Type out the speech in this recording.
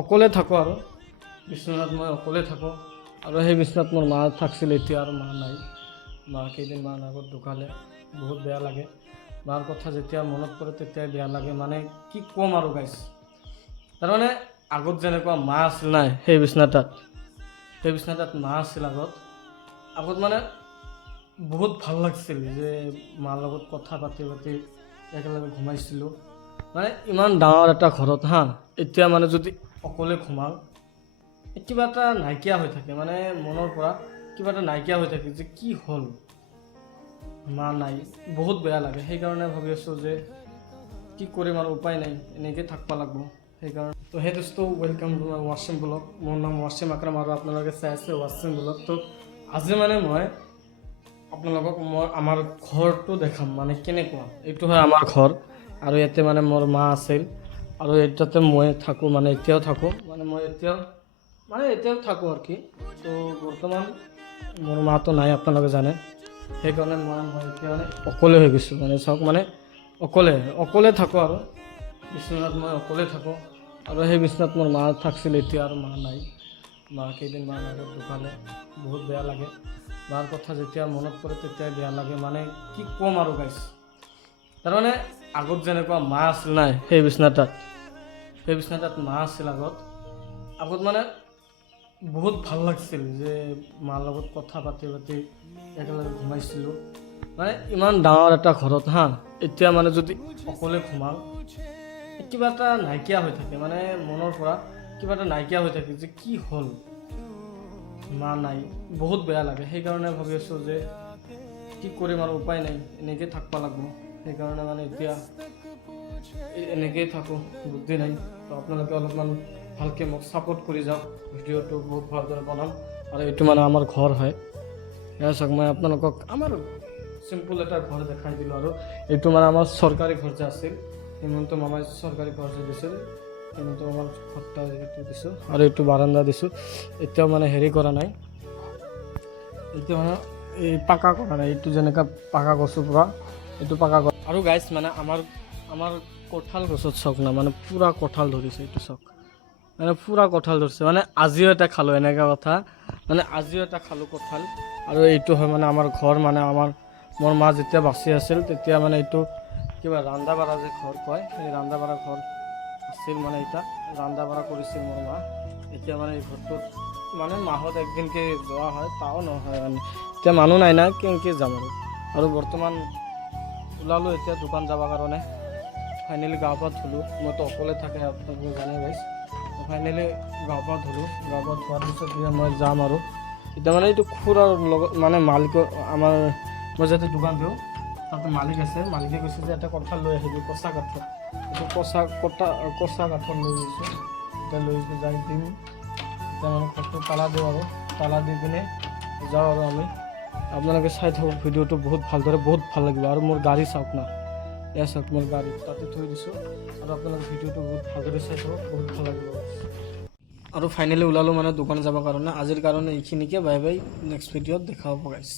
অকলে থাকোঁ আৰু বিশ্বনাথত মই অকলে থাকোঁ আৰু সেই বিশ্বনাথত মোৰ মা থাকছিল, এতিয়া আৰু মা নাই। মা কেইদিনমান আগত ঢুকালে, বহুত বেয়া লাগে। মাৰ কথা যেতিয়া মনত পৰে তেতিয়াই বেয়া লাগে, মানে কি ক'ম আৰু গাইছ। তাৰমানে আগত যেনেকুৱা মা আছিল নাই সেই বিশ্বনাথত মা আছিল আগত মানে বহুত ভাল লাগছিল যে মাৰ লগত কথা পাতি একেলগে ঘুমাইছিলোঁ। মানে ইমান ডাঙৰ এটা ঘৰত এতিয়া মানে যদি অকলে ঘুমাওঁ কিবা এটা নাইকিয়া হৈ থাকে, মানে মনৰ পৰা কিবা এটা নাইকিয়া হৈ থাকে যে কি হ'ল, মা নাই, বহুত বেয়া লাগে। সেইকাৰণে ভাবি আছোঁ যে কি কৰিম আৰু উপায় নাই, এনেকৈ থাকিব লাগিব। সেইকাৰণে তো সেই দোস্তো welcome to my Wasim blog. মোৰ নাম ৱাছিম আকৰাম আৰু আপোনালোকে চাই আছে ৱাছিম ব্লগ। তো আজি মানে মই আপোনালোকক আমাৰ ঘৰটো দেখাম, মানে কেনেকুৱা। এইটো হয় আমাৰ ঘৰ আৰু ইয়াতে মানে মোৰ মা আছিল আৰু এতিয়াতে মই থাকোঁ, মানে এতিয়াও থাকোঁ, মই এতিয়াও থাকোঁ আৰু কি। তো বৰ্তমান মোৰ মাতো নাই, আপোনালোকে জানে। সেইকাৰণে মই এতিয়া মানে অকলে হৈ গৈছোঁ, মানে চাওক, মানে অকলে থাকোঁ আৰু বিশ্বনাথত মই অকলে থাকোঁ আৰু সেই বিশ্বনাথত মোৰ মা থাকছিল, এতিয়া আৰু মা নাই। মা কেইদিনমান আগত ঢুকালে, বহুত বেয়া লাগে। মাৰ কথা যেতিয়া মনত পৰে তেতিয়াই বেয়া লাগে, মানে কি ক'ম আৰু গাইছ। তাৰমানে আগত যেনেকুৱা মা আছিল নাই সেই বিশ্বনাথত মা আছিল আগত মানে বহুত ভাল লাগছিল যে মাৰ লগত কথা পাতি একেলগে ঘুমাইছিলোঁ। মানে ইমান ডাঙৰ এটা ঘৰত এতিয়া মানে যদি অকলে ঘুমাওঁ কিবা এটা নাইকিয়া হৈ থাকে, মানে মনৰ পৰা কিবা এটা নাইকিয়া হৈ থাকে যে কি হ'ল, মা নাই, বহুত বেয়া লাগে। সেইকাৰণে ভাবি আছোঁ যে কি কৰিম আৰু উপায় নাই, এনেকৈ থাকিব লাগিব। সেইকাৰণে মানে এতিয়া এনেকৈয়ে থাকোঁ, বুদ্ধি নাই। তো আপোনালোকে অলপমান ভালকৈ মোক ছাপোৰ্ট কৰি যাওক, ভিডিঅ'টো বহুত ভালদৰে বনাম। আৰু এইটো মানে আমাৰ ঘৰ হয়। এয়া চাওক, মই আপোনালোকক আমাৰ চিম্পুল এটা ঘৰ দেখাই দিলোঁ। আৰু এইটো মানে আমাৰ চৰকাৰী ঘৰ যে আছিল, হিমন্ত মামাই চৰকাৰী ঘৰ যে দিছিল, হিমন্ত মামাৰ ঘৰটা এইটো দিছোঁ। আৰু এইটো বাৰাণ্ডা দিছোঁ, এতিয়াও মানে হেৰি কৰা নাই, এতিয়া মানে এই পাকা কৰা নাই। এইটো যেনেকৈ পাকা গছৰ পৰা এইটো পাকা গছ। আৰু গাইছ, মানে আমাৰ কঁঠাল গছত চাওক না, মানে পূৰা কঁঠাল ধৰিছে। এইটো চাওক, মানে পূৰা কঁঠাল ধৰিছে। মানে আজিও এটা খালোঁ, এনেকুৱা কথা, মানে আজিও এটা খালোঁ কঁঠাল। আৰু এইটো হয় মানে আমাৰ ঘৰ, মানে মোৰ মা যেতিয়া বাচি আছিল তেতিয়া মানে এইটো কিবা ৰান্ধা বাঢ়া যে ঘৰ কয়, সেই ৰান্ধা বাঢ়া ঘৰ আছিল। মানে এতিয়া ৰান্ধা বাঢ়া কৰিছিল মোৰ মা। এতিয়া মানে এই ঘৰটোত মানে মাহত একদিনকৈ যোৱা হয়, তাও নহয় মানে এতিয়া মানুহ নাই না, কেনেকৈ যাম আৰু বৰ্তমান ওলালোঁ এতিয়া দোকান যাবৰ কাৰণে। ফাইনেলি গা পা ধুলোঁ, মইতো অকলে থাকে আপোনালোকে জানে গাইছ। ফাইনেলি গা পা ধুলোঁ, গা পা ধোৱাৰ পিছত এতিয়া মই যাম আৰু এতিয়া মানে এইটো খুৰাৰ লগত, মানে মালিকৰ মই যাতে দোকান দিওঁ তাতে মালিক আছে, মালিকে কৈছে যে এটা কঁঠাল লৈ আহিবি, কঁচা কাঠৰ। এইটো কঁচা কাঠৰ লৈ গৈছোঁ, এতিয়া লৈ যাই দিম। এতিয়া মানে ঘৰটো তালা দিওঁ আৰু তালা দি পিনে যাওঁ আৰু আমি। আপোনালোকে চাই থাকক ভিডিঅ'টো বহুত ভালদৰে, বহুত ভাল লাগিব। আৰু মোৰ গাড়ী চাওক না, এয়া চাওক মোৰ গাড়ী তাতে থৈ দিছোঁ। আৰু আপোনালোকে ভিডিঅ'টো বহুত ভালদৰে চাই থাকক, বহুত ভাল লাগিব। আৰু ফাইনেলি ওলালোঁ মানে দোকান যাবৰ কাৰণে। আজিৰ কাৰণে এইখিনিকে, বাই বাই, নেক্সট ভিডিঅ'ত দেখা হ'ব গাইছ।